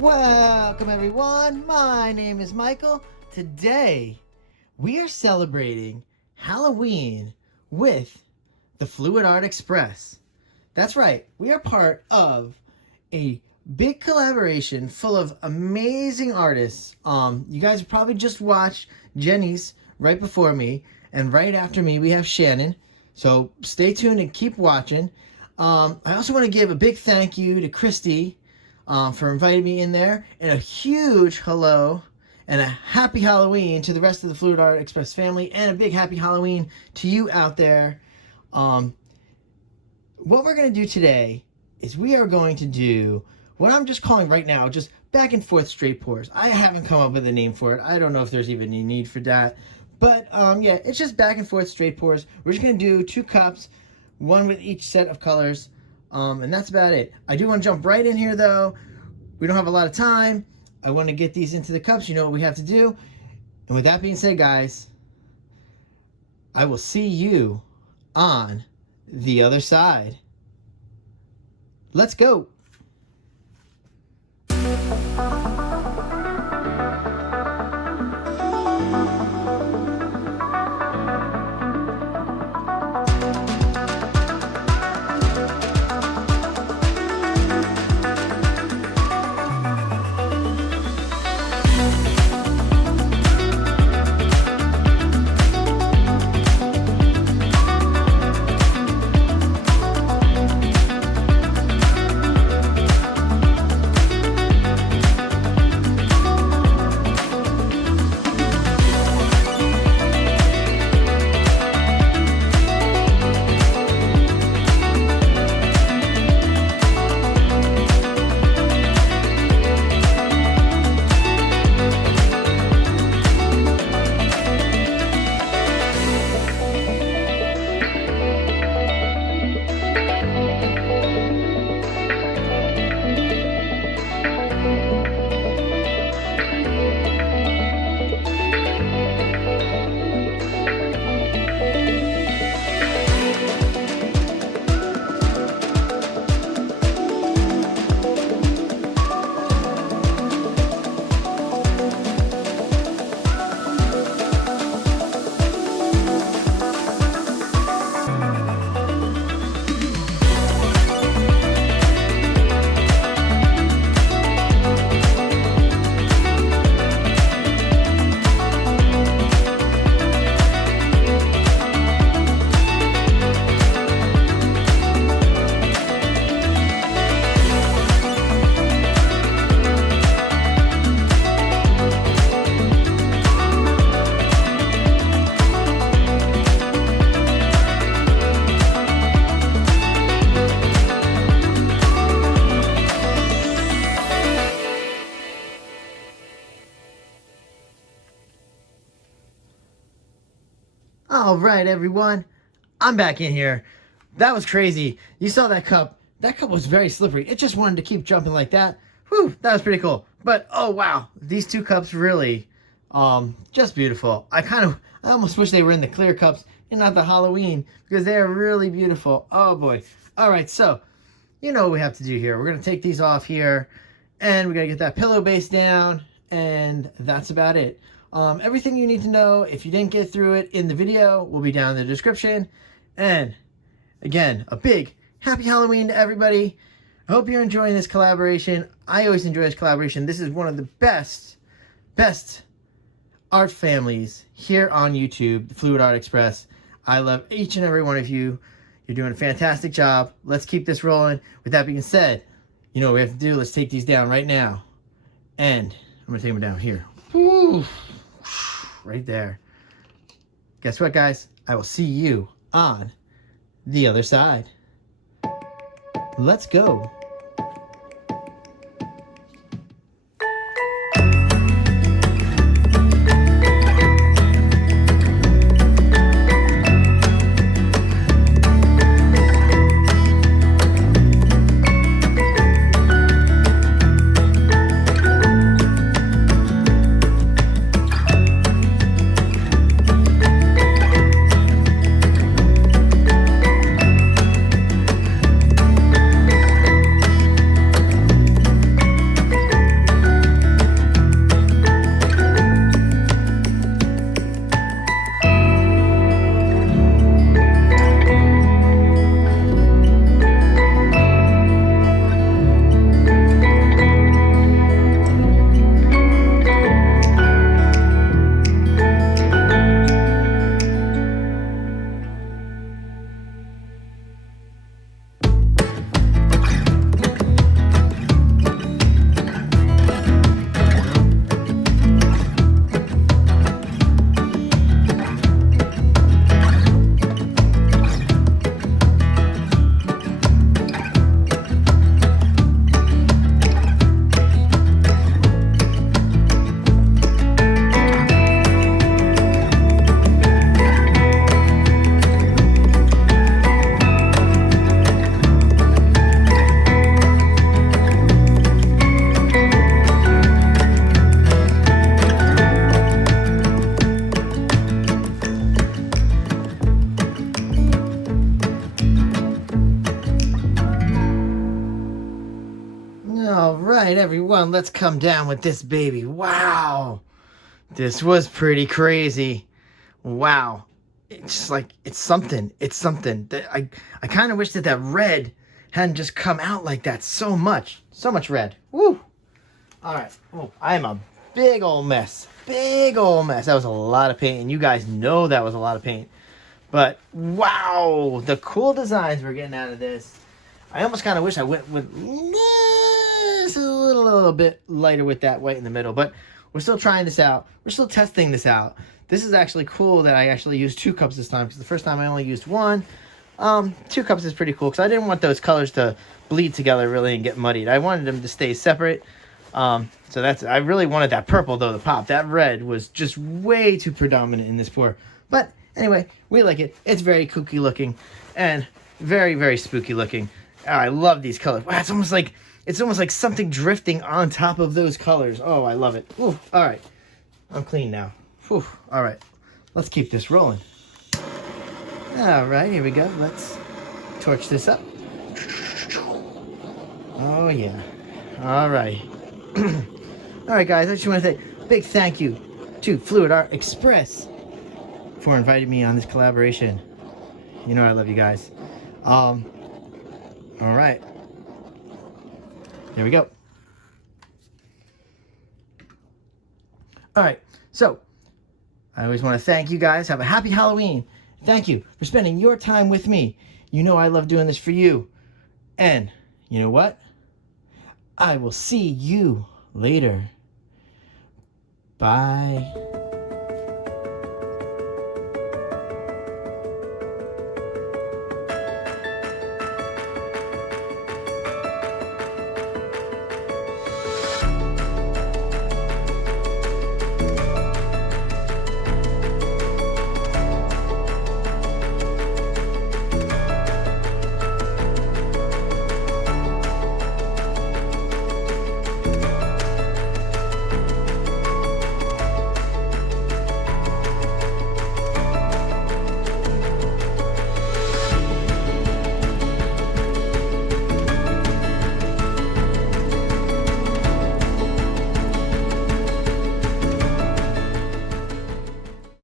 Welcome everyone, my name is Michael. Today we are celebrating Halloween with the Fluid Art Express. That's right, we are part of a big collaboration full of amazing artists. You guys probably just watched Jenny's right before me, and right after me we have Shannon. So stay tuned and keep watching. I also want to give a big thank you to Christy for inviting me in there, and a huge hello and a happy Halloween to the rest of the Fluid Art Express family, and a big happy Halloween to you out there. What we're going to do today is we are going to do what I'm just calling right now just back and forth straight pours. I haven't come up with a name for it. I don't know if there's even any need for that. But yeah, it's just back and forth straight pours. We're just going to do 2 cups, one with each set of colors. And that's about it. I do want to jump right in here though. We don't have a lot of time. I want to get these into the cups. You know what we have to do. And with that being said, guys, I will see you on the other side. Let's go. All right, everyone, I'm back in here. That was crazy. You saw that cup. That cup was very slippery. It just wanted to keep jumping like that. Whew, that was pretty cool. But, oh, wow, these 2 cups really, just beautiful. I almost wish they were in the clear cups and not the Halloween, because they are really beautiful. Oh, boy. All right, so, you know what we have to do here. We're going to take these off here, and we got to get that pillow base down, and that's about it. Everything you need to know, if you didn't get through it in the video, will be down in the description. And again, a big happy Halloween to everybody. I hope you're enjoying this collaboration. I always enjoy this collaboration. This is one of the best art families here on YouTube, the Fluid Art Express. I love each and every one of you. You're doing a fantastic job. Let's keep this rolling. With that being said, you know what we have to do. Let's take these down right now. And I'm going to take them down here. Woo. Right there. Guess what, guys? I will see you on the other side. Let's go. everyone, let's come down with this baby. Wow. This was pretty crazy. Wow. It's like, it's something. It's something. I kind of wish that that red hadn't just come out like that so much. So much red. Woo. All right. Oh, I'm a big old mess. Big old mess. That was a lot of paint. And you guys know that was a lot of paint. But wow, the cool designs we're getting out of this. I almost kind of wish I went with just a little bit lighter with that white in the middle. But we're still trying this out. We're still testing this out. This is actually cool that I actually used 2 cups this time, because the first time I only used 1. 2 cups is pretty cool, because I didn't want those colors to bleed together really and get muddied. I wanted them to stay separate. So I really wanted that purple though to pop. That red was just way too predominant in this pour. But anyway, we like it. It's very kooky looking and very, very spooky looking. Oh, I love these colors. Wow, it's almost like something drifting on top of those colors. Oh, I love it. Ooh, all right, I'm clean now. Whew. All right, let's keep this rolling. All right, here we go. Let's torch this up. Oh yeah. All right. All right, guys. I just want to say a big thank you to Fluid Art Express for inviting me on this collaboration. You know I love you guys. All right. There we go. All right. So I always want to thank you guys. Have a happy Halloween. Thank you for spending your time with me. You know I love doing this for you. And you know what? I will see you later. Bye.